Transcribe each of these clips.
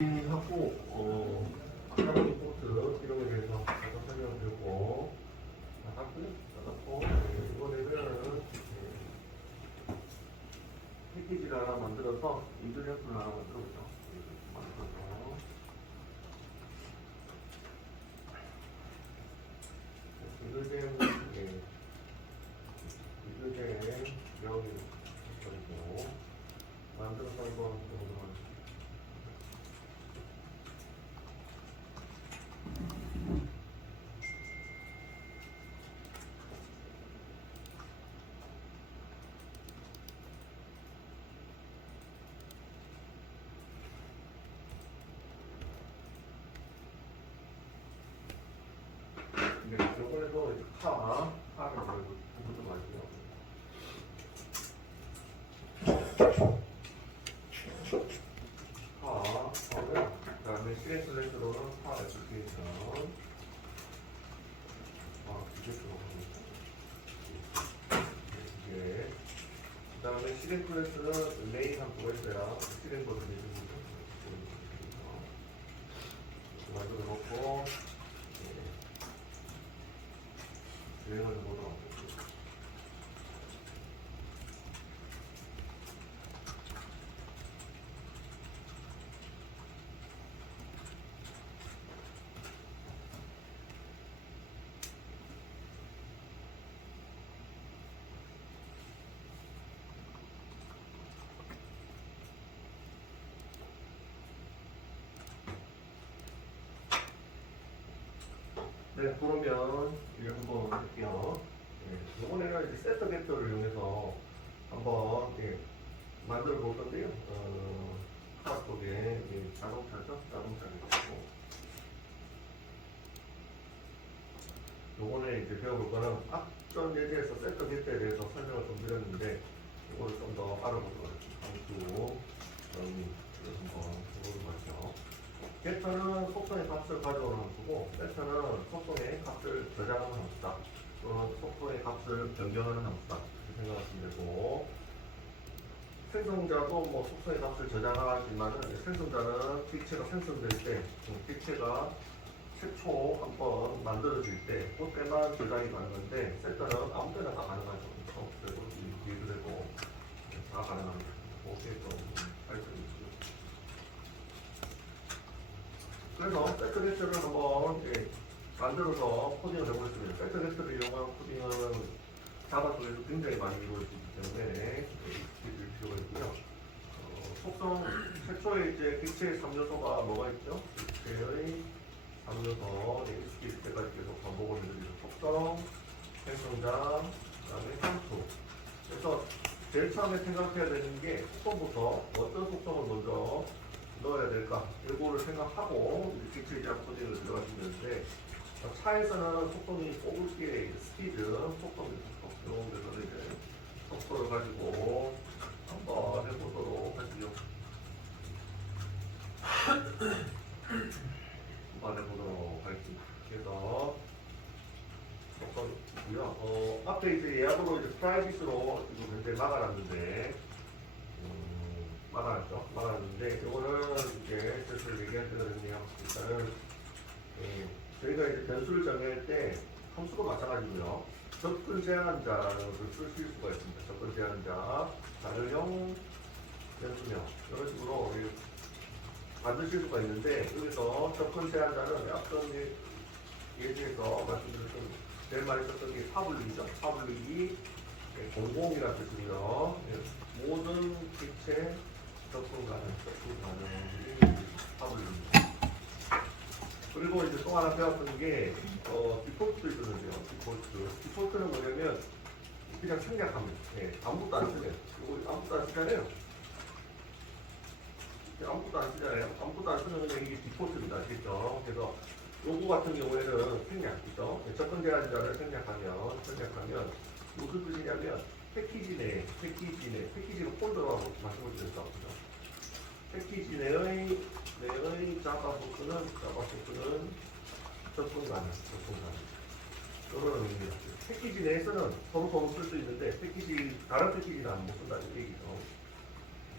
하고 카본 포트 이런 거에 대해서 잠깐 설명을 드렸고 나갔고 이번에는 패키지를 하나 만들어서 인터넷을 하나 만들어보죠. 만들어서 이글잼 여기 그리고 만들어서 한번 보도록 하겠습니다. 네, 요번에도 파를 좀 마시고요. 파고요. 그다음에 CS레스로는 파 애플리케이션. 이게 들어가고 이게. 그다음에 시랭클래스는 레인 한포가 있어야 시랭버드 내주고 만들어 놓고 유행을 좀 보도록 하겠습니다. 네, 그러면 이제 한번 할게요. 이번에는 이제 세터 벡터를 이용해서 한번 만들어 볼 건데요. 카 쪽에 자동차죠? 자동차겠고. 요번에 이제 배워볼 거는 앞전 예제에서 세터 벡터에 대해서 설명을 좀 드렸는데, 이거를 좀 더 알아보도록 하겠습니다. 함수, 한번 해보도록 하죠. 벡터는 속성의 값을 가져오는 함수고, 세터는 속성의 값을 저장하는 함수다. 또는 속성의 값을 변경하는 함수다. 이렇게 생각하시면 되고, 생성자도 뭐 속성의 값을 저장하지만 생성자는 객체가 생성될 때, 객체가 최초 한번 만들어질 때 그때만 저장이 가능한데, 세터는 아무 때나 다 가능하죠. 그래서 이해도 되고 다 가능합니다. 그게 좀 발전이 있고요. 그래서 세터 벡터를 한번 만들어서 코딩을 해보겠습니다. 세터 벡터를 이용한 코딩은 자바 쪽에서 굉장히 많이 이루어지기 때문에 익힐 필요가 있고요. 속성 최초의 이제 객체의 3요소가 뭐가 있죠? 객체의 3요소 익힐 때까지 계속 반복을 해드리죠. 속성, 생성자, 그다음에 함수. 그래서 제일 처음에 생각해야 되는 게 속성부터 어떤 속성을 먼저 넣어야 될까? 이거를 생각하고 객체 제한 코딩을 들어가시면 되는데, 차에서는 속성이 뽑을게 스피드, 속성 이런 데서 이제 속도를 가지고 한번 해보도록 하시죠. 한번 해보도록 하겠습니다. 그래서 속성이고요. 앞에 이제 예약으로 이제 프라이빗으로 이거 현재 막아놨는데, 막아놨는데, 이거는 이제 슬슬 얘기할 때가 됐네요. 일단은, 저희가 이제 변수를 정할 때 함수도 마찬가지고요. 접근 제한자라는 것을 쓰실 수가 있습니다. 접근 제한자, 단일형, 변수명, 이런 식으로 만드실 수가 있는데, 여기서 접근 제한자는 앞선 예제에서 말씀드렸던 제일 많이 썼던 게 파블릭이죠. 파블릭이 공공이라는 뜻이고요. 모든 객체 접근 가능 파블릭입니다. 그리고 이제 또 하나 배웠던 게 디폴트도 있었는데요. 디폴트는 뭐냐면 그냥 생략합니다. 아무것도 안 쓰네요. 이거 아무것도 안 쓰잖아요. 아무것도 안 쓰면 그냥 이게 디폴트입니다. 아시겠죠? 그래서 요거 같은 경우에는 생략이죠. 접근 제한자를 생략하면 무슨 뜻이냐면 패키지 패키지로 폴더라고 말씀을 드렸죠. 패키지 내의 자바소스는 접근 가능. 이런 의미입니다. 패키지 내에서는 서로 쓸 수 있는데 다른 패키지는 못 쓴다는 얘기죠.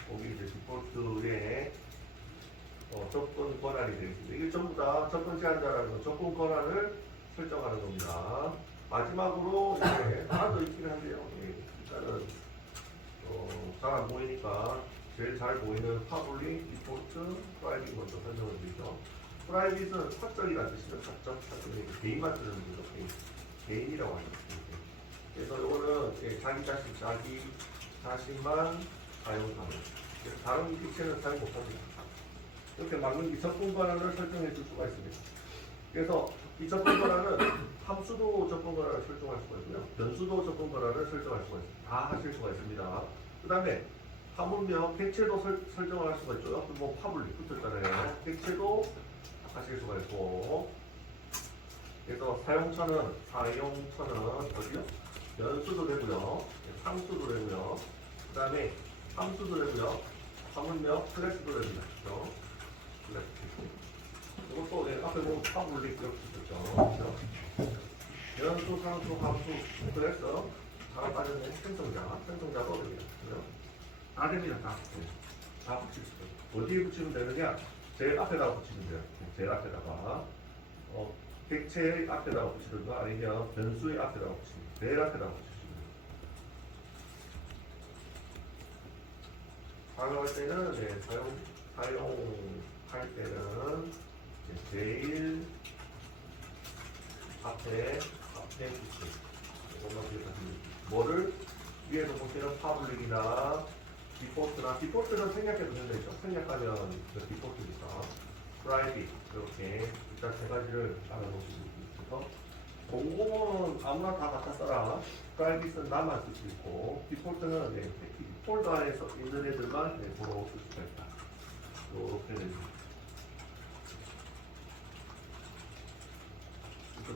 거기 이제 디폴트에 접근 권한이 되겠습니다. 이게 전부 다 접근 제한자라는 건 접근 권한을 설정하는 겁니다. 마지막으로 이제 하나 더 있긴 한데요. 예, 일단은 잘 안 보이니까 제일 잘 보이는 파블릭, 디폴트, 프라이빗 먼저 설정을 드리죠. 프라이빗은 사적이라는 뜻이죠. 사적이 개인만 쓰는 거죠. 개인이라고 하죠. 그래서 이거는 자기 자신만 사용하는. 그래서 다른 기체는 사용 못합니다. 이렇게 막는 접근 권한을 설정해 줄 수가 있습니다. 그래서 이 접근 권한은 함수도 접근 권한을 설정할 수가 있고요. 변수도 접근 권한을 설정할 수가 있습니다. 다 하실 수가 있습니다. 그 다음에 하물며 객체도 설정을 할 수가 있죠. 뭐 파블릭 붙었잖아요. 객체도 하실 수가 있고. 그래서 사용처는 어디요? 변수도 되고요. 상수도 되고요. 그 다음에 함수도 되고요. 하물며 클래스도 됩니다. 그렇죠? 클래스. 이것도 앞에 보면 파블릭 이렇게 있었죠. 변수, 상수, 함수, 클래스 다 빠졌네. 생성자도 됩니다. 다 됩니다. 다 붙일 수 있어요. 어디에 붙이면 되느냐? 제일 앞에다가 붙이면 돼요. 제일 앞에다가. 객체의 앞에다가 붙이든가 아니면 변수의 앞에다가 붙이면 제일 앞에다가 붙이시면 돼요. 사용할 때는 사용할 때는 제일 앞에 붙이고 이것만 기억하시면 뭐를 위에서 보시는 파블릭이나 디폴트는 생략해도 된다죠. 생략하면 디폴트니까 프라이빗 이렇게 일단 세 가지를 알아놓으시고 있어서 공공은 아무나 다 갖다 써라. 프라이빗은 나만 쓸 수 있고 디폴트는 폴더 안에서 있는 애들만 보러 쓸 수가 있다. 이렇게 됩니다.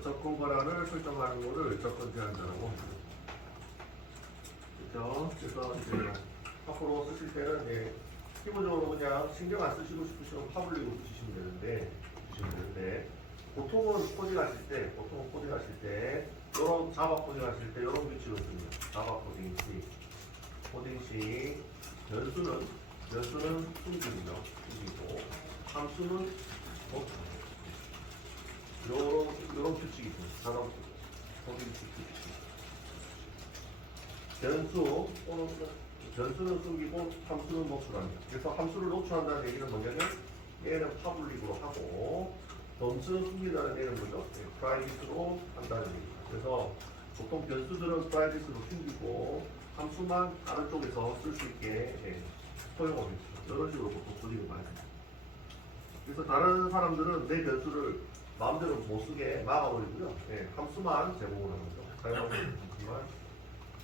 접근 권한을 설정하는 거를 접근 제한자라고 합니다. 그렇죠? 그래서 이제 앞으로 쓰실 때는 기본적으로 그냥 신경 안 쓰시고 싶으시면 파블릭으로 붙이시면 되는데 보통은 코딩하실 때 이런 자바 코딩하실 때 이런 위치로 씁니다. 자바 코딩 시 변수는 숨기고 함수는 요런 규칙이 있습니다. 자바 코딩 규칙. 변수는 숨기고 함수는 노출합니다. 그래서 함수를 노출한다는 얘기는 뭐냐면 얘는 파블릭으로 하고 변수는 숨긴다는 얘기는 뭐죠? 프라이빗으로 한다는 얘기입니다. 그래서 보통 변수들은 프라이빗으로 숨기고 함수만 다른 쪽에서 쓸 수 있게 허용하고 있습니다. 이런 식으로 보통 코딩을 많이 합니다. 그래서 다른 사람들은 내 변수를 마음대로 못 쓰게 막아버리고요. 함수만 제공을 하는 거죠. 사용하는 함수만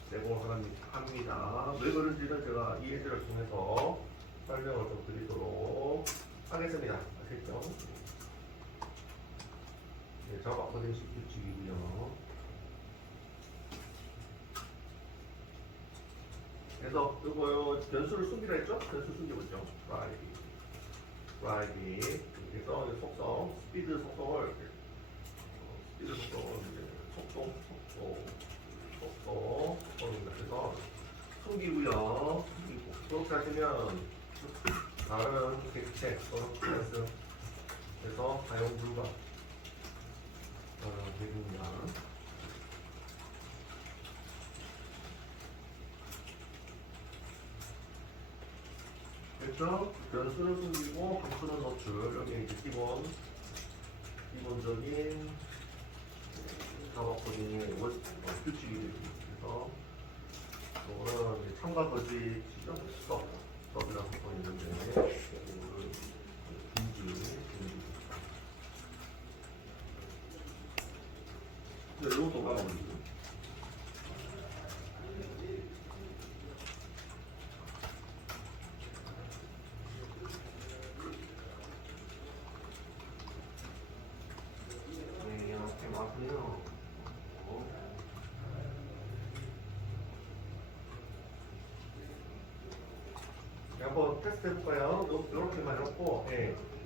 제공을 합니다. 왜 그런지는 제가 이 예제를 통해서 설명을 좀 드리도록 하겠습니다. 아시겠죠? 자바 코딩식 규칙이고요. 그래서 이거 변수를 숨기라 했죠? 변수 숨기고 있죠. 프라이빗. 그래서 속성, 스피드 속성을 그래서 숨기고요. 그렇게 하시면 다른 객체 또는 클래스에서 사용 불가 됩니다. 그렇죠? 변수를 숨기고 함수는 노출. 여기 이제 기본적인 자바 코딩의 규칙이 됩니다. 그래서 이거는 참가 거짓이죠. stop이라고 써 있는데 이거를 금지. 근데 이것도 막아버리죠. 이렇게 막으면 한번 테스트 해볼까요? 이렇게만 해놓고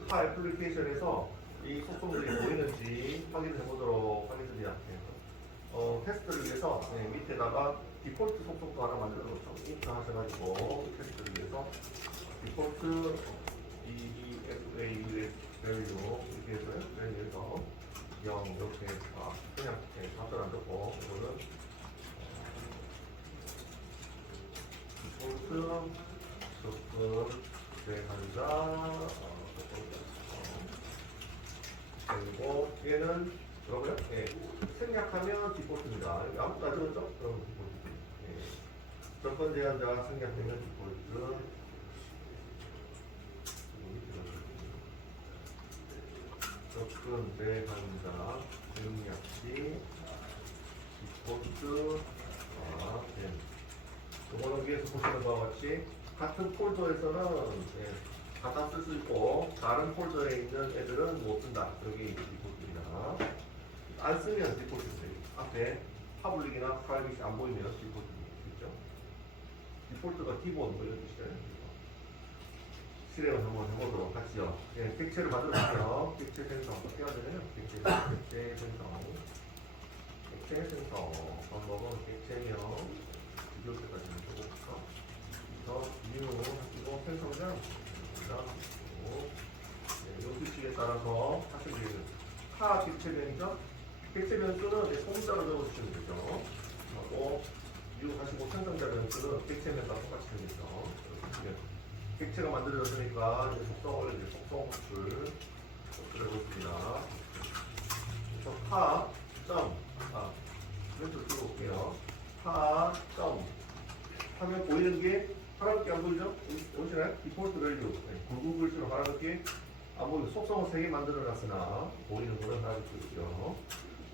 타 애플리케이션에서 이 속성들이 보이는지 확인해보도록 하겠습니다. 테스트를 위해서 밑에다가 디폴트 속성도 하나 만들어 놓죠. 인트 하셔가지고 테스트를 위해서 디폴트 EEF A 밸류 이렇게 해서요. 밸류에서 0 이렇게 그냥 값을 안 적고 이거는 디폴트 접근 대상자 그리고 얘는 뭐라고요? 예, 생략하면 디폴트입니다. 아무것도 안 적었죠? 그럼 디폴트. 예. 접근 제한자가 생략되면 디폴트. 접근 대상자 생략 시 디폴트 된. 이거는 위에서 보시는 바와 같이 같은 폴더에서는 갖다 쓸 수 있고 다른 폴더에 있는 애들은 못 쓴다. 여기 디폴트입니다. 안 쓰면 디폴트입니다. 앞에 파블릭이나 프라이빗이 안 보이면 디폴트입니다. 디폴트가 기본 뭐 이런 뜻이잖아요. 실행을 한번 해보도록 하죠. 예, 객체를 만들어볼게요. 객체 생성 어떻게 해야 되나요? 객체 생성 방법은 객체명 비교 때까지 해볼까? 그래서 new 하시고 생성자 이 규칙에 따라서 하시면 되죠. 타 객체명이죠. 객체 변수는 소문자로 적어주시면 되죠. 하고 new 하시고 생성자 변수는 객체명과 똑같이 생겼죠. 객체가 만들어졌으니까 속성을 속성 호출 호출하고 있습니다. 그래서 파 점 멘트를 들어볼게요. 파 점 하면 보이는 게 파란게 안 보이죠? 보시나요? 디폴트 밸류 굵은 글씨로 파란게 안 보이고 속성을 3개 만들어놨으나 보이는 거는 아직도 있죠.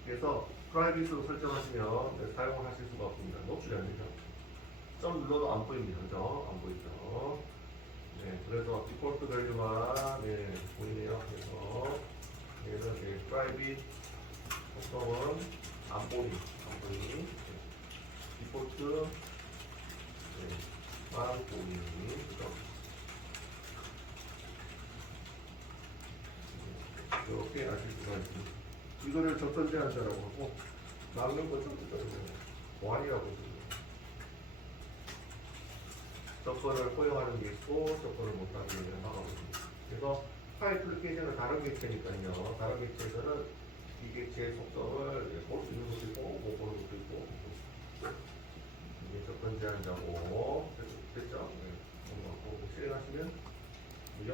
그래서 프라이빗으로 설정하시면 사용을 하실 수가 없습니다. 노출이 안 되죠. 점 눌러도 안 보입니다. 그죠? 안 보이죠? 네, 그래서 디폴트 밸류가 보이네요. 그래서 얘는 프라이빗 속성은 안 보이. 디폴트 만 보이. 그죠? 이렇게 아실 수가 있습니다. 이거를 접선 제한자라고 하고 막는 것은 보안이라고 합니다. 접근을 허용하는 게 있고 접근을 못하는 게 막아보습니다. 그래서 파일 애플리케이션은 다른 객체니까요. 다른 객체에서는 이 객체의 속성을 볼 수 있는 것도 있고 못 보는 것도 있고 이게 접근 제한자고 됐죠? 넘어가고 실행하시면 0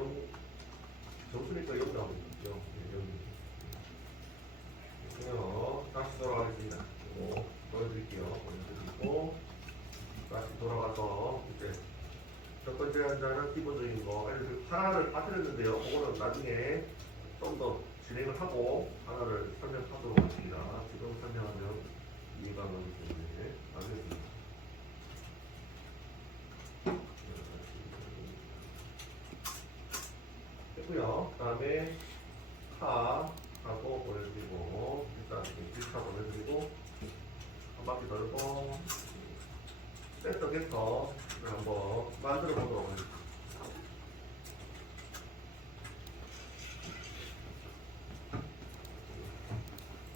점수니까 0 나오겠죠. 0 다시 돌아가겠습니다. 보여드릴게요. 보여드리고 다시 돌아가서 이제 첫 번째 한자는 기본적인 거 하나를 빠뜨렸는데요. 그거는 나중에 좀 더 진행을 하고 하나를 설명하도록 하겠습니다. 지금 설명하면 이해가 안 가기 때문에 알겠습니다. 됐고요. 그 다음에 하고 보내드리고 일단 1차 보내드리고 한 바퀴 돌고 세터 겟터를 한번 만들어 보도록 하겠습니다.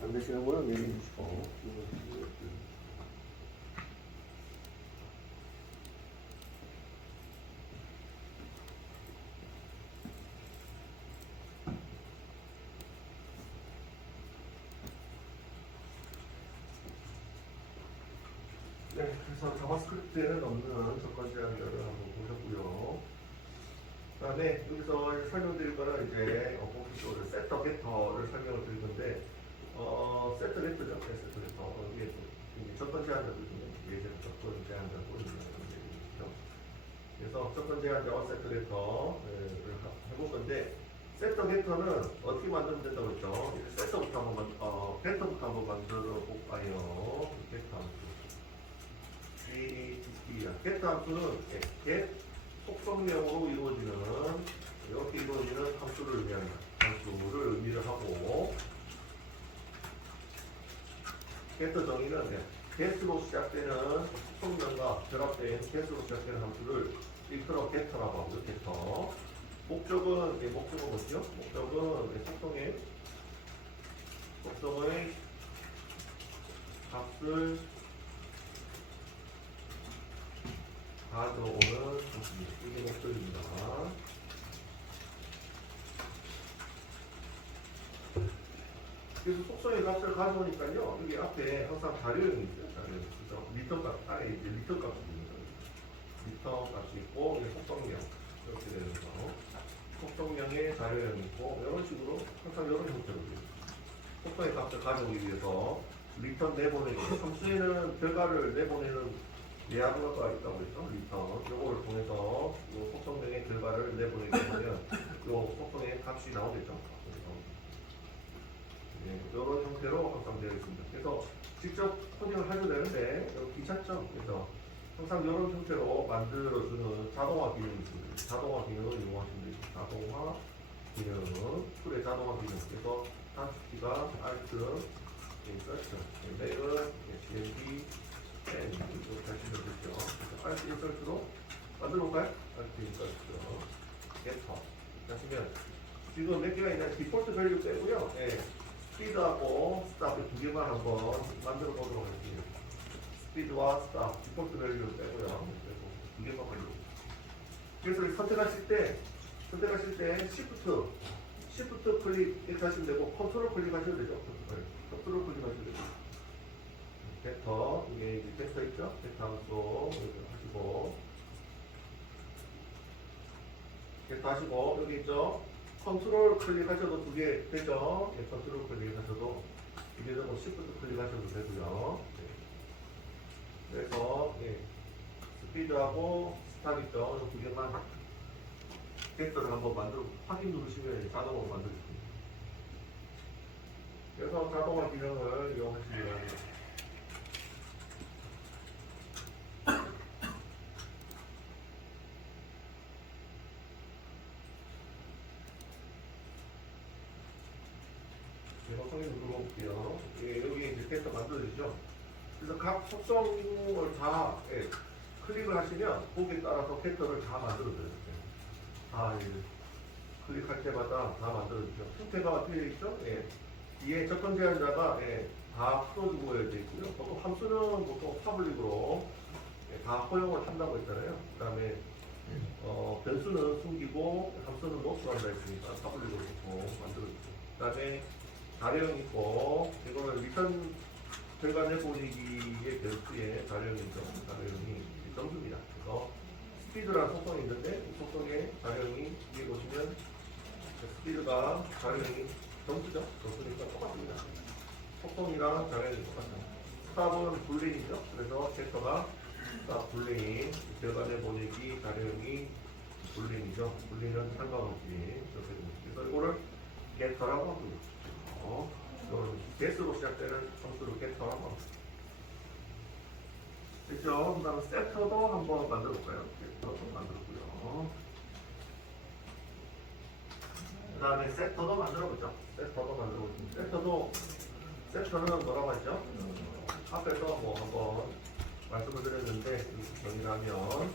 안 되시는 거는 얘기해 주시고. 네, 그래서 자바스크립트에는 없는 접근 제한자를 한번 보셨고요. 그 다음에 여기서 설명드릴 거는 이제 공식적으로 세터 겟터를 설명을 드릴 건데 세터 겟터죠. 네, 세터 겟터. 이게 접근 제한자거든요. 예전 접근 제한자고 있죠. 그래서 접근 제한자와 세터 겟터를 해볼 건데 세터 겟터는 어떻게 만들면 된다고 했죠? 세터부터 한번 겟터부터 한번 만들어 볼까요? 겟터 함수. 겟 함수는 겟 속성명으로 이루어지는 이렇게 이루어지는 함수를 의미합니다. 함수를 의미를 하고 겟터 정의는 겟으로 시작되는 속성명과 결합된 겟으로 시작되는 함수를 일컬어 겟터라고 하고요. 겟터 목적은 뭐죠? 목적은 속성의 값을 가져오는 것입니다. 이게 목적입니다. 그래서 속성의 값을 가져오니까요. 여기 앞에 항상 자료형이 있어요. 자료형. 그죠? 리턴 값, 안에 이제 리턴 값이 있는 거예요. 리턴 값이 있고, 이게 속성명. 이렇게 되는 거. 속성명에 자료형이 있고, 이런 식으로 항상 이런 형태로 돼요. 속성의 값을 가져오기 위해서 리턴 내보내기. 함수에는 결과를 내보내는 예약어가 있다고 했죠. 리턴. 요거를 통해서 요 속성명의 결과를 내보내게 되면 요 속성의 값이 나오겠죠. 네, 이런 형태로 항상 되어 있습니다. 그래서 직접 코딩을 하셔도 되는데 귀찮죠. 그래서 항상 이런 형태로 만들어주는 자동화 기능이 있습니다. 자동화 기능을 이용하시면 됩니다. 자동화 기능은 툴의 자동화 기능. 그래서 단축키가 Alt, Insert, 맥은 CMD, N 이거 잘 치셔주죠. Alt, Insert로 만들어볼까요? Alt, Insert, Enter 하시면 지금 몇 개가 있냐? 디폴트 밸류 빼고요. 예. 스피드하고 스탑 두 개만 한번 만들어 보도록 할게요. 스피드와 스탑, 디폴트 밸류를 빼고요. 두 개만 걸리고. 그래서 선택하실 때 시프트 클릭 이렇게 하시면 되고 컨트롤 클릭하셔도 되죠. 컨트롤 클릭하셔도 되고. 벡터 이게 이제 텍스터 있죠? 벡터 함수 하시고 벡터 하시고 여기 있죠? 컨트롤 클릭하셔도 두 개 되죠? 예, 컨트롤 클릭하셔도 두 개 되고 시프트 클릭하셔도 되고요. 네. 그래서 예, 스피드하고 스탑 있죠? 두 개만 벡터를 한번 만들어 확인 누르시면 자동으로 만들어집니다. 그래서 자동화 기능을 이용하시면 제가 확인 눌러볼게요. 예, 여기 이제 텍스트 만들어지죠. 그래서 각 속성을 다 예, 클릭을 하시면 거기에 따라서 텍스트를 다 만들어줘요. 다 예, 클릭할 때마다 다 만들어주죠. 형태가 어떻게 되어 있죠? 예, 뒤에 접근 제한자가 예, 다 풀어주고 되어 있고요. 보통 함수는 보통 파블릭으로 예, 다 허용을 한다고 했잖아요. 그 다음에 변수는 숨기고 함수는 노출한다 했으니까 파블릭으로 보통 만들어주죠. 그 다음에 자료형 있고 이거는 리턴 결과 내보내기의 변수의 자료형이죠. 자료형이 점수입니다. 그래서 스피드라는 속성이 있는데 이 속성의 자료형이 위에 보시면 스피드가 자료형이 점수죠. 점수니까 똑같습니다. 속성이랑 자료형이 똑같아요. 스탑은 불린이죠. 그래서 벡터가 스탑 불린 결과 내보내기 자료형이 불린이죠. 불린은 상관없이 이렇게 됩니다. 그래서 이거를 벡터라고 합니다. 개수로 시작되는 함수로 겟터라고 합니다. 됐죠? 그 다음에 세터도 한번 만들어 볼까요? 세터도 만들었고요. 그 다음에 세터도 만들어 보죠. 세터도 만들어 보죠. 세터는 뭐라고 하죠? 앞에서 뭐 한번 말씀을 드렸는데 정리하면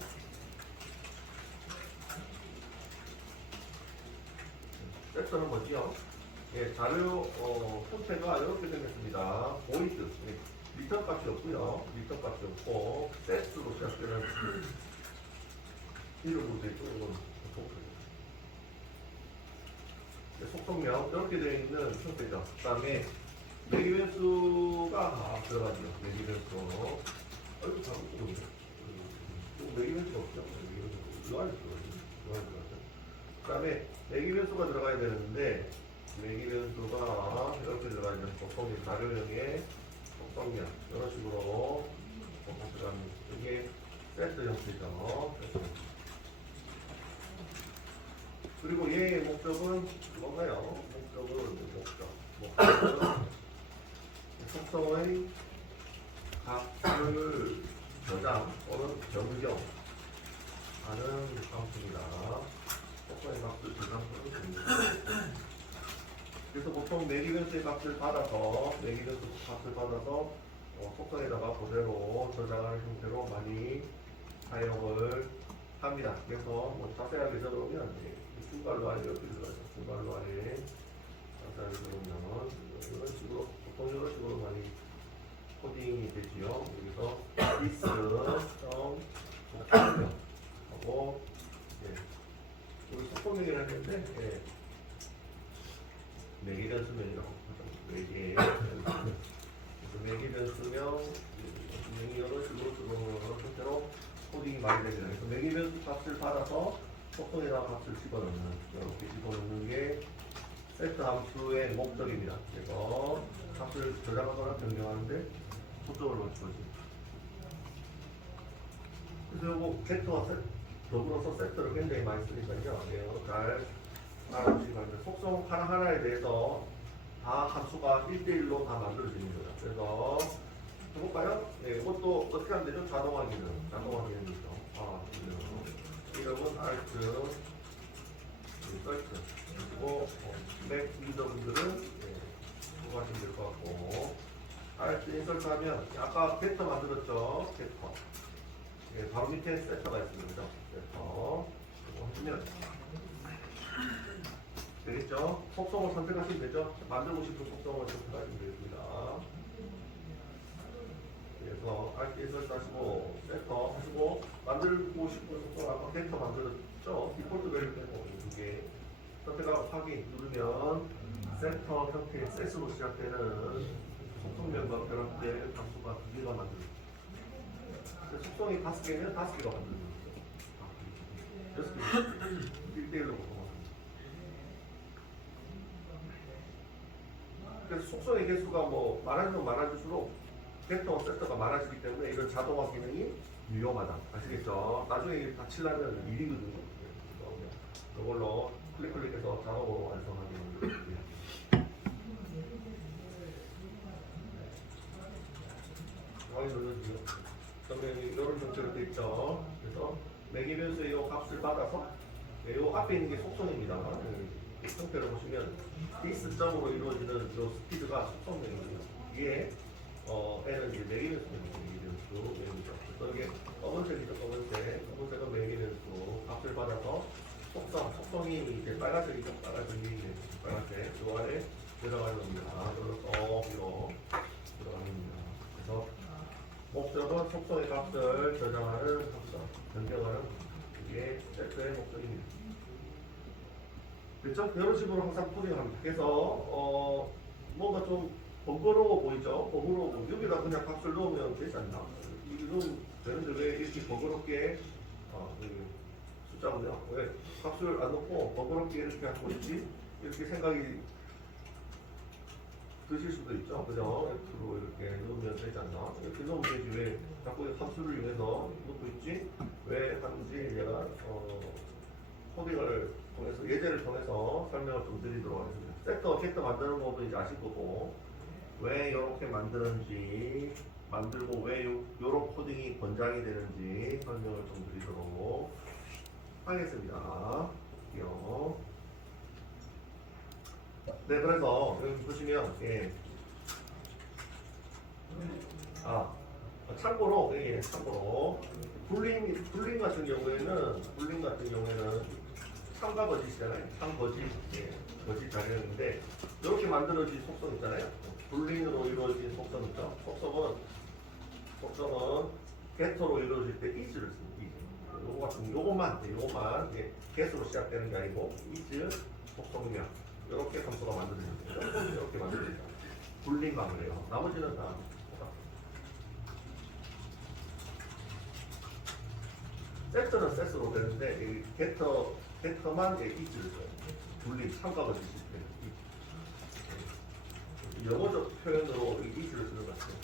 세터는 뭐지요? 예, 자료 형태가 이렇게 생겼습니다. 보이드 예, 리턴 값이 없고요. 리턴 값이 없고 세트로 시작되는 이름으로 되어 있고 이건 속성명 이렇게 되어 있는 형태죠. 그 다음에 매기변수가 들어가죠. 매기변수 아이고 잘못 보고 있네. 매기변수가 없죠. 매기변수 이거 안에 들어가죠. 그 다음에 매기변수가 들어가야 되는데 매기변수가 이렇게 들어가 있는 속성의 자료형의 속성명 이런 식으로 들어갑니다. 이게 세트 형태죠. 그리고 얘의 목적은 뭔가요? 목적은 속성의 값을 저장 또는 변경하는 함수입니다. 속성의 값을 저장 또는 변경. 그래서 보통 매기변수의 값을 받아서 속성에다가 그대로 저장하는 형태로 많이 사용을 합니다. 그래서 뭐 자세하게 적으면 중괄로 아래 이렇게 들어가죠. 중괄로 아래 자세하게 적으면 이런 식으로 보통 이런 식으로 많이 코딩이 되지요. 여기서 this 속성명 하고 우리 속성명이라는 건데 매개 변수명이라고 하죠. 매개 변수명. 매개 변수명 명이 이런 식으로 들어오는 형태로 코딩이 많이 됩니다. 그래서 매개 변수 값을 받아서 속성에다가 값을 집어넣는, 이렇게 집어넣는 게 세트 함수의 목적입니다. 그래서 값을 저장하거나 변경하는데 초점을 맞추지. 그래서 이거 벡터와 더불어서 세트를 굉장히 많이 쓰니까요. 잘 알아주시기 바랍니다. 속성 하나하나에 대해서 다 함수가 1대1로 다 만들어지는 거죠. 그래서 해볼까요? 네, 이것도 어떻게 하면 되죠? 자동화 기능. 자동화 기능이죠. 이름은 alt, 설치. 그리고 맥 유저분들은 그거 하시면 될 것 같고, alt 인설트 하면 아까 벡터 만들었죠? 벡터. 예, 바로 밑에 세터가 있습니다. 세터. 이거 하시면 되겠죠? 속성을 선택하시면 되죠? 만들고 싶은 속성을 선택하시면 되겠습니다. 그래서 alt 인설트 하시고, 세터 하시고, 만들고 싶은 속성을 아까 벡터 만들었죠? 디폴트 밸류 빼고 두 개. 선택하고 확인 누르면 센터 형태의 셋으로 시작되는 속성명과 결합된 함수가 두 개가 만들어집니다. 속성이 5개면 5개가 만들어집니다. 6개, 1대1로 보통합니다. 그래서 속성의 개수가 뭐 많아지면 많아질수록 벡터와 세터가 많아지기 때문에 이런 자동화 기능이 유용하다. 아시겠죠? 나중에 다 칠라면 일이거든요. 이걸로 클릭해서 자동으로 완성하게 만들어줍니다. 많이 눌러주세요. 그러면 이런 형태로 되어 있죠. 그래서 매개 변수의 이 값을 받아서 이 앞에 있는 게 속성입니다. 이 형태를 보시면 디스 점으로 이루어지는 이 스피드가 속성명이거든요. 이게 N은 이제 매개 변수입니다. 매개 변수명이죠. 그래서 이게 검은색이죠. 검은색은 매개 변수 값을 받아서 속성이 이제 빨간색이죠. 빨간색이 빨간색. 그 안에 들어가는 겁니다. 그래서 이거 들어가는 겁니다. 그래서 목적은 속성의 값을 저장하는 속성, 변경하는 이게 세트의 목적입니다. 그렇죠? 이런 식으로 항상 코딩합니다. 그래서 뭔가 좀 번거로워 보이죠? 번거로워 보이죠? 여기다 그냥 값을 넣으면 되지 않나? 이건 되는데 왜 이렇게 번거롭게 숫자군요. 왜 값을 안 넣고 번거롭게 이렇게 하고 있지? 이렇게 생각이 드실 수도 있죠. 그죠? F로 이렇게 넣으면 되지 않나? 이렇게 넣으면 되지. 왜 자꾸 함수를 이용해서 넣고 있지? 왜 하는지 얘가 코딩을 통해서, 예제를 통해서 설명을 좀 드리도록 하겠습니다. 섹터, 벡터 만드는 법은 이제 아실 거고, 왜 이렇게 만드는지, 만들고 왜 요런 코딩이 권장이 되는지 설명을 좀 드리도록 하겠습니다. 네, 그래서 여기 보시면 참고로 불림 같은 경우에는 참과 거짓이잖아요. 참 거짓, 거짓 자료인데 이렇게 만들어진 속성 있잖아요. 불림으로 이루어진 속성 있죠. 속성은 겟터로 이루어질 때 is를 씁니다. 요것만 get으로 시작되는 게 아니고 is 속성이면 이렇게 함수가 만들어집니다. 이렇게 만들어집니다. 불림만 그래요. 나머지는 다 세트는 셋으로 되는데 이 겟터만 is를 써요. 불림, 참가가 있을 때 영어적 표현으로 is를 쓰는 것 같아요.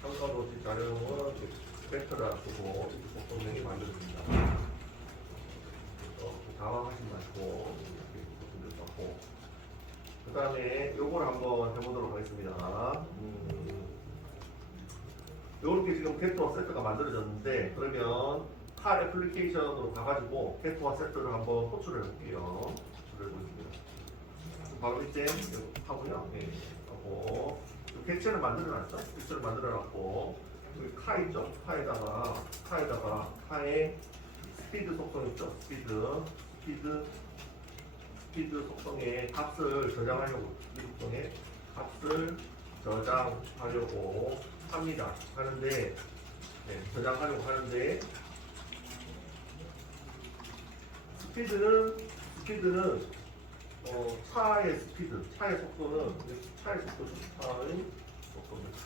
참가로 자료는 벡터를 쓰고 속성명이 만들어집니다. 당황하지 마시고 이렇게 썼고, 그 다음에 요걸 한번 해보도록 하겠습니다. 요렇게 지금 벡터와 세트가 만들어졌는데, 그러면 칼 애플리케이션으로 가가지고 벡터와 세트를 한번 호출을 해볼게요. 호출을 해보겠습니다. 바로 밑에 하고요. 하고 객체를 만들어놨죠. 객체를 만들어놨고 여기 카 있죠. 카에다가 카의 스피드 속성 있죠. 스피드 속성의 값을 저장하려고, 이 속성의 값을 저장하려고 합니다. 저장하려고 하는데 스피드는 차의 스피드, 차의 속도는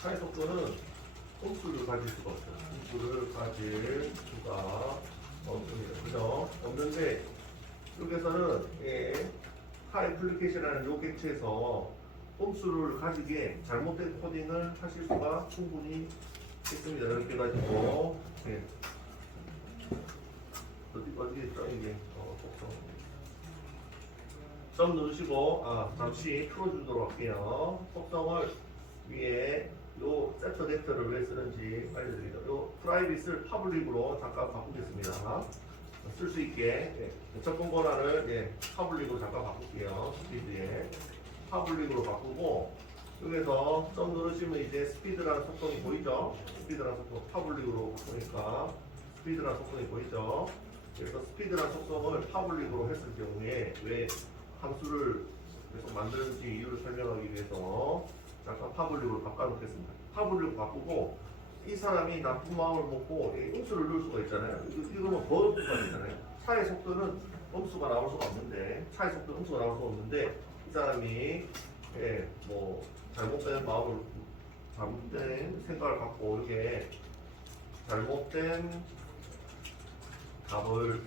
차의 속도는 꼼수를 가질 수가 없어요. 꼼수를 가질 수가 없습니다. 그죠? 없는데 여기서는 카 애플리케이션이라는 요 객체에서 꼼수를 가지게 잘못된 코딩을 하실 수가 충분히 있습니다. 이렇게 해가지고 어디에 있죠 이게 속성 점 누르시고 잠시 풀어주도록 할게요. 속성을 위에 요 세터 덱터를 왜 쓰는지 알려드리죠. 요 프라이빗을 파블릭으로 잠깐 바꾸겠습니다. 쓸 수 있게 접근 권한을 파블릭으로 잠깐 바꿀게요. 스피드에 파블릭으로 바꾸고 여기서 점 누르시면 이제 스피드라는 속성이 보이죠? 스피드라는 속성 파블릭으로 바꾸니까 스피드라는 속성이 보이죠? 그래서 스피드라는 속성을 파블릭으로 했을 경우에 왜 함수를 계속 만드는지 이유를 설명하기 위해서 잠깐 파블릭으로 바꿔놓겠습니다. 파블릭으로 바꾸고 이 사람이 나쁜 마음을 먹고 음수를 넣을 수가 있잖아요. 이거는 버릇부가 되잖아요. 차의 속도는 음수가 나올 수가 없는데 차의 속도는 음수가 나올 수가 없는데 이 사람이 뭐 잘못된 생각을 갖고 이렇게 잘못된 답을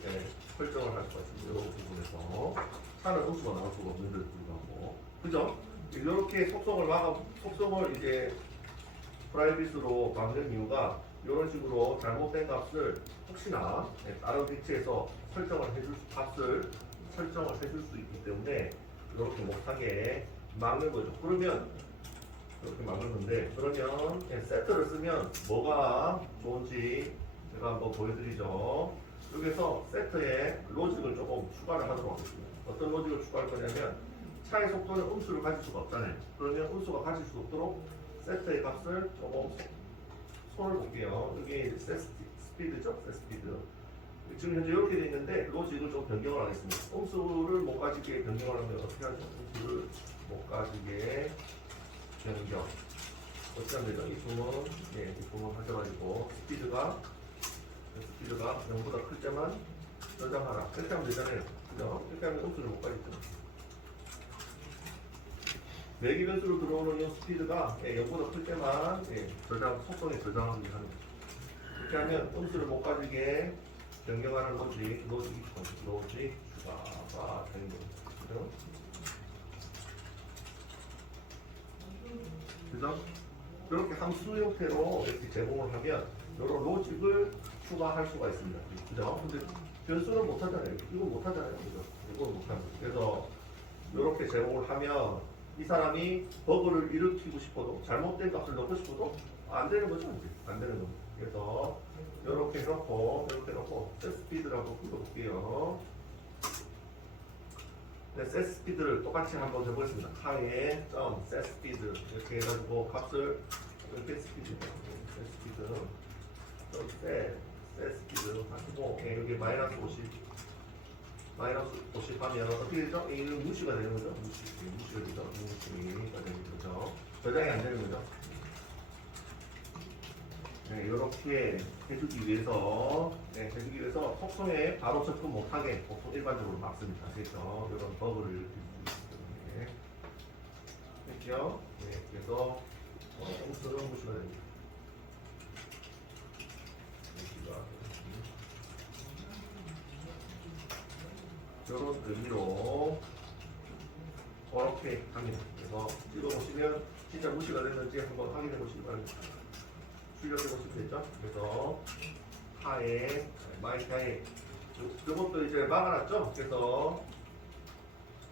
설정을 할 수가 있습니다. 이런 부분에서 차는 음수가 나올 수가 없는데도 불구하고 그죠? 이렇게 속성을 이제 프라이빗으로 막는 이유가 이런 식으로 잘못된 값을 혹시나 다른 객체에서 값을 설정을 해줄 수 있기 때문에 이렇게 못하게 막는 거죠. 그러면 이렇게 막는 건데 그러면 세트를 쓰면 뭐가 좋은지 제가 한번 보여드리죠. 여기서 세트에 로직을 조금 추가를 하도록 하겠습니다. 어떤 로직을 추가할 거냐면 차의 속도는 음수를 가질 수가 없잖아요. 그러면 음수가 가질 수 없도록 세트의 값을 조금 손을 볼게요. 여기 스피드죠? 스피드. 지금 현재 이렇게 되어 있는데 로직을 좀 변경을 하겠습니다. 음수를 못 가지게 변경을 하면 어떻게 하죠? 음수를 못 가지게 변경. 어떻게 하면 되죠? 이 부분 하셔가지고 스피드가 0보다 클 때만 저장하라. 이렇게 하면 되잖아요. 그죠? 이렇게 하면 음수를 못 가지죠. 매기 변수로 들어오는 이 스피드가 0보다 클 때만 속성에 저장하게 하는 거죠. 이렇게 하면 음수를 못 가지게 변경하는 로직 추가가 되는 거죠. 그죠? 이렇게 함수 형태로 이렇게 제공을 하면 이런 로직을 추가할 수가 있습니다. 그죠? 근데 변수는 못 하잖아요. 이건 못 하잖아요. 그죠? 이건 못 하죠. 그래서 이렇게 제공을 하면 이 사람이 버그를 일으키고 싶어도 잘못된 값을 넣고 싶어도 안 되는 거죠. 이제 안 되는 겁니다. 그래서 이렇게 해놓고 setSpeed라고 불러볼게요. setSpeed를 똑같이 한번 해보겠습니다. 카에 setSpeed 이렇게 해가지고 값을 setSpeed 하시고 여기 마이너스 50 하면 어떻게 되죠? 이는 무시가 되는 거죠? 무시가 되죠? 무시가 되는 거죠? 저장이 안 되는 거죠? 이렇게 해주기 위해서 속성에 바로 접근 못하게 보통 일반적으로 막습니다. 아시겠죠? 이런 버그를 일으킬 수 있기 때문에 됐죠? 그래서 음수는 무시가 됩니다. 이런 의미로 이렇게 합니다. 그래서 찍어보시면 진짜 무시가 됐는지 한번 확인해 보시기 바랍니다. 출력해 보시면 되죠. 그래서 마이카에 이것도 이제 막아놨죠. 그래서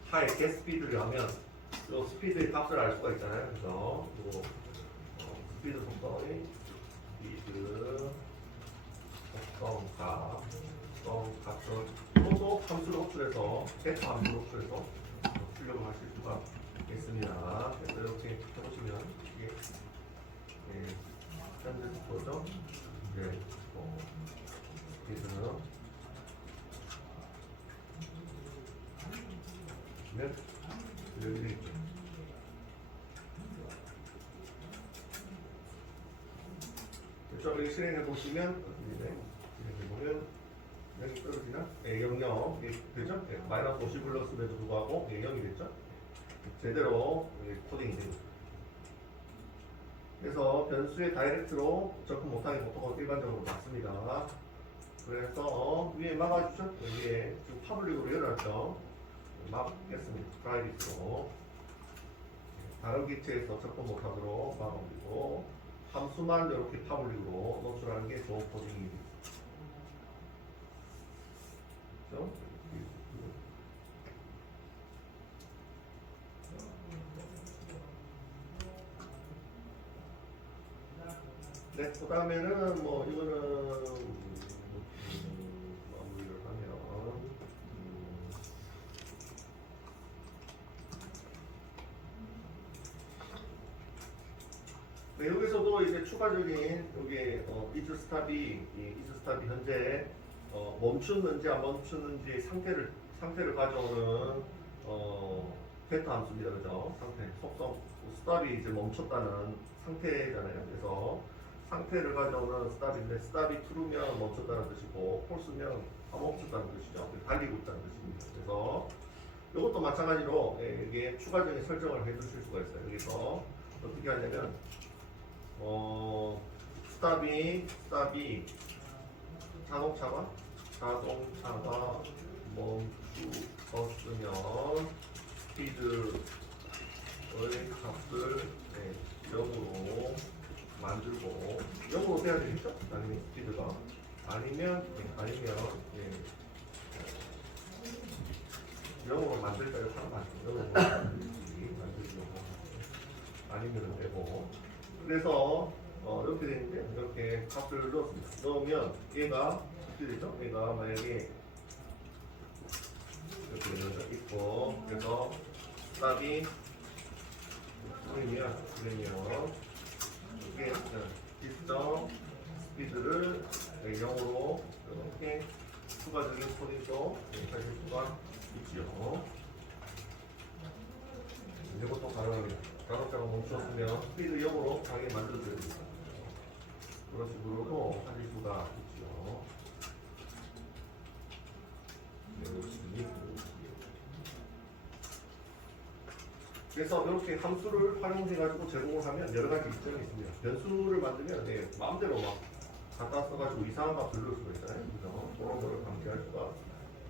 하에 get 스피드를 하면 이 스피드의 값을 알 수가 있잖아요. 그래서 요 스피드 속성의 값을 또 함수를 호출해서 벡터 함수를 호출해서 출력을 하실 수가 있습니다. 그래서 이렇게 해보시면 이게 현재 속도죠. 이제 스피드는 여기 있죠. 그렇죠. 여기 실행해 보시면 여기 떨어지나? 그죠? 예, 00 그죠? 예, 마이너스 50을 넣었음에도 불구하고 예, 0이 됐죠? 제대로 예, 코딩이 된 거죠. 그래서 변수의 다이렉트로 접근 못하게 보통은 일반적으로 막습니다. 그래서 위에 막아주죠? 위에 지금 파블릭으로 열어놨죠? 막겠습니다. 프라이빗으로 다른 기체에서 접근 못하도록 막아버리고 함수만 이렇게 파블릭으로 노출하는 게 좋은 코딩입니다. 그렇죠? 네, 그 다음에는 뭐 이거는 마무리를 하면 네, 여기서도 이제 추가적인 여기 이즈스탑이 현재 멈추는지 안 멈추는지 상태를 가져오는 벡터 함수입니다, 그죠? 상태 속성 스탑이 이제 멈췄다는 상태잖아요. 그래서 상태를 가져오는 스탑인데 스탑이 true면 멈췄다는 뜻이고 false면 안 멈췄다는 뜻이죠. 달리고 있다는 뜻입니다. 그래서 이것도 마찬가지로 이게 추가적인 설정을 해주실 수가 있어요. 여기서 어떻게 하냐면 스탑이 자동차가 멈추었으면 스피드의 값을 0으로 만들고 0으로 돼야 되겠죠? 아니면 스피드가 아니면 0으로 만들까요? 상관없어요. 0으로 만들려고 아니면 되고 그래서 이렇게 되는데 이렇게 값을 넣었습니다. 넣으면 얘가 어떻게 되죠? 얘가 만약에 이렇게 있고 그래서 스탑이 그러면 이게 시스템 스피드를 0으로 이렇게 추가적인 코딩도 하실 수가 있지요. 이것도 가능합니다. 자동차가 멈추었으면 스피드 0으로 가게 만들어줘야 됩니다. 그런 식으로도 하실 수가 있죠. 그래서 이렇게 함수를 활용해가지고 제공을 하면 여러 가지 이점이 있습니다. 변수를 만들면 마음대로 막 갖다 써가지고 이상한 거 불러올 수가 있잖아요. 그래서 그런 거를 방지할 수가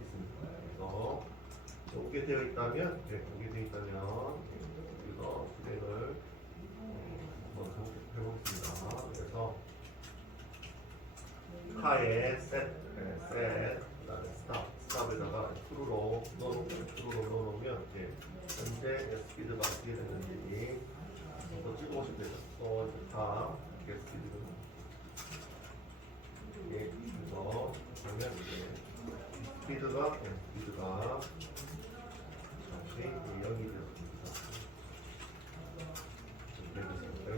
있습니다. 그래서 오게 되어 있다면, 여기서 실행을 한번 해보겠습니다. 그래서 카에 그다음에 스탑에다가 true로 넣어놓으면 현재 스피드가 어떻게 되는지 또 찍어보시면 되죠. 또 다 스피드를 그래서 보면 스피드가 다시 0이 되었습니다.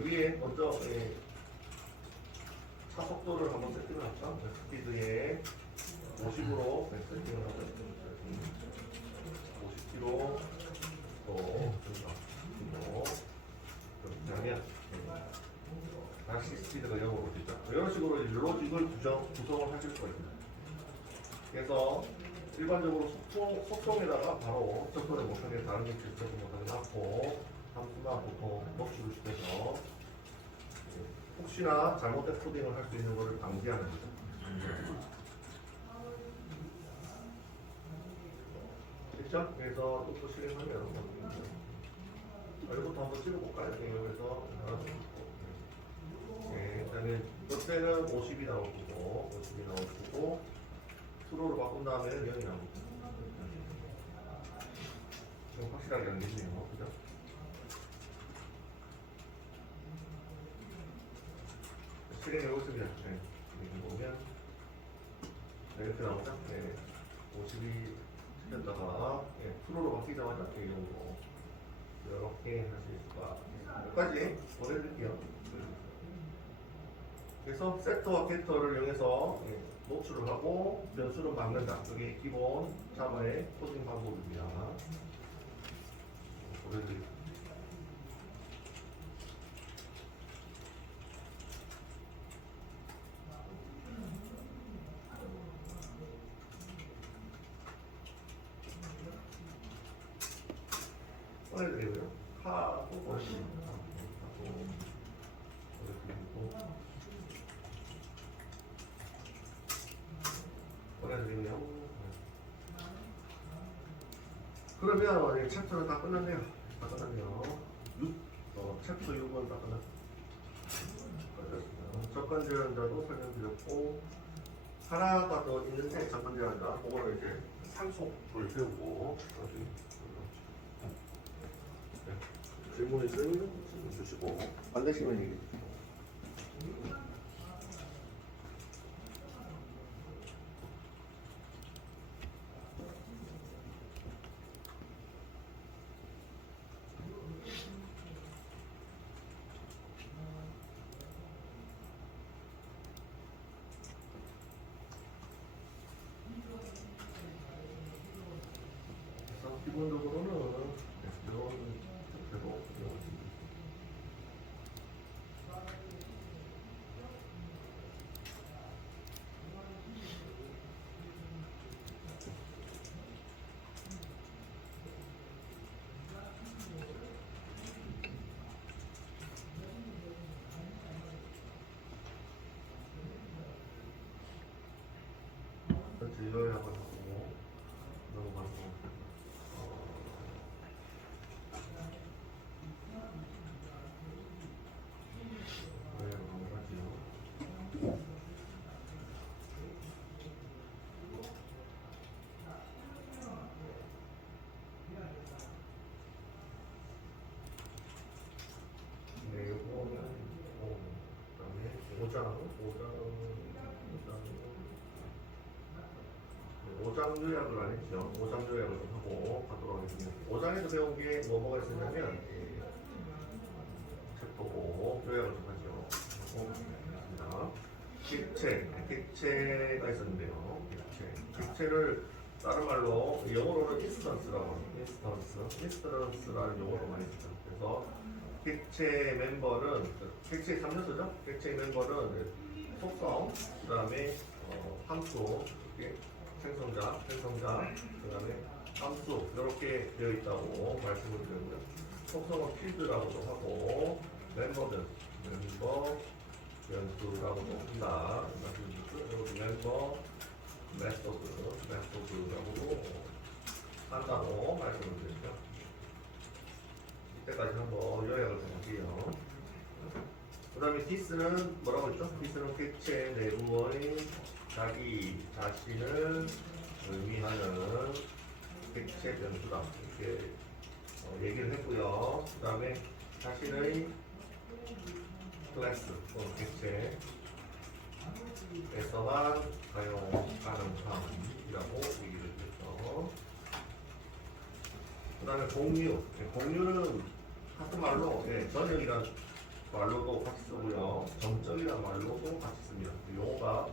위에 먼저 차 속도를 한번 세팅을 할까? 스피드에 50으로 세팅을 하고 50km 또 그렇게 하면 다시 스피드가 0으로 되죠. 이런 식으로 로직을 구성을 하실 수가 있습니다. 그래서 일반적으로 속성에다가 바로 접근을 못하게 다른 기체를 접근 못하게 놨고 함수나 보통 노출을 시켜서 혹시나 잘못된 코딩을 할 수 있는 것을 방지하는 거죠. 됐죠? 그래서 또 실행하면 이것도 한번 찍어볼까요? 그래서 일단은 그때는 50이 나올 거고 수로로 바꾼 다음에는 0이 나올 거고 좀 확실하게 알겠네요. 그죠? 실행해보겠습니다. 여기 보면 이렇게 나오죠? 50이 시켰다가 프로로 바뀌자마자 이 정도 이렇게 하실 수가 있습니다. 여기까지 보내드릴게요. 그래서 세터와 벡터를 이용해서 노출을 하고 변수를 막는다. 그게 기본 자바의 코딩 방법입니다. 보내드릴게요. 꺼내드리고요. 카도 꺼내드립니다. 꺼내드리고요. 그러면 이 챕터는 다 끝났네요. 다 끝났네요. 챕터 6은 다 끝났습니다. 접근제한자도 설명드렸고 하나가 더 있는데 접근제한자 그거는 이제 상속을 배우고 질문 있으면 질문 주시고 안 되시면 얘기해 주시고. 그래서 기본적으로는 이런 형태로 요약을 하고 넘어가고 요약을 넘어가지요. 네, 요거는 그다음에 5장 요약을 안 했죠. 5장 요약을 좀 하고 가도록 하겠습니다. 5장에서 배운 게 뭐가 있었냐면 챕터 5 요약을 좀 하죠. 객체가 있었는데요. 객체를 다른 말로 영어로는 인스턴스라고 합니다. 인스턴스라는 용어로 많이 쓰죠. 그래서 객체 멤버는 객체의 3요소죠. 객체 멤버는 속성, 그 다음에 함수, 생성자, 그 다음에 함수 이렇게 되어 있다고 말씀을 드리고요. 속성은 필드라고도 하고 멤버 변수라고도 한다. 멤버 메소드라고도 한다고 말씀을 드렸죠. 이때까지 한번 요약을 해볼게요. 그 다음에 디스는 뭐라고 했죠? 디스는 객체 내부의 자기 자신을 의미하는 객체 변수다. 이렇게 얘기를 했고요. 그 다음에 자신의 클래스, 객체에서만 사용 가능함이라고 얘기를 했죠. 그 다음에 공유는 같은 말로 전역이란 말로도 같이 쓰고요. 점적이란 말로도 같이 씁니다. 용어가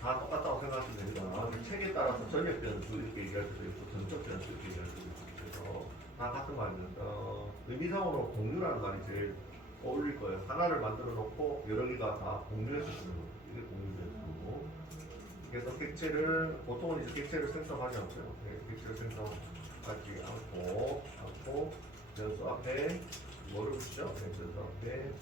다 똑같다고 생각하시면 됩니다. 책에 따라서 전역 변수 이렇게 얘기할 수도 있고 점적 변수 이렇게 얘기할 수도 있고 그래서 다 같은 말입니다. 의미상으로 공유라는 말이 제일 어울릴 거예요. 하나를 만들어 놓고 여러 개가 다 공유해서 쓰는 거예요. 이게 공유 변수. 그래서 객체를 보통은 이제 객체를 생성하지 않고요. 객체를 생성하지 않고 변수 앞에 뭐를 붙이죠? 변수 앞에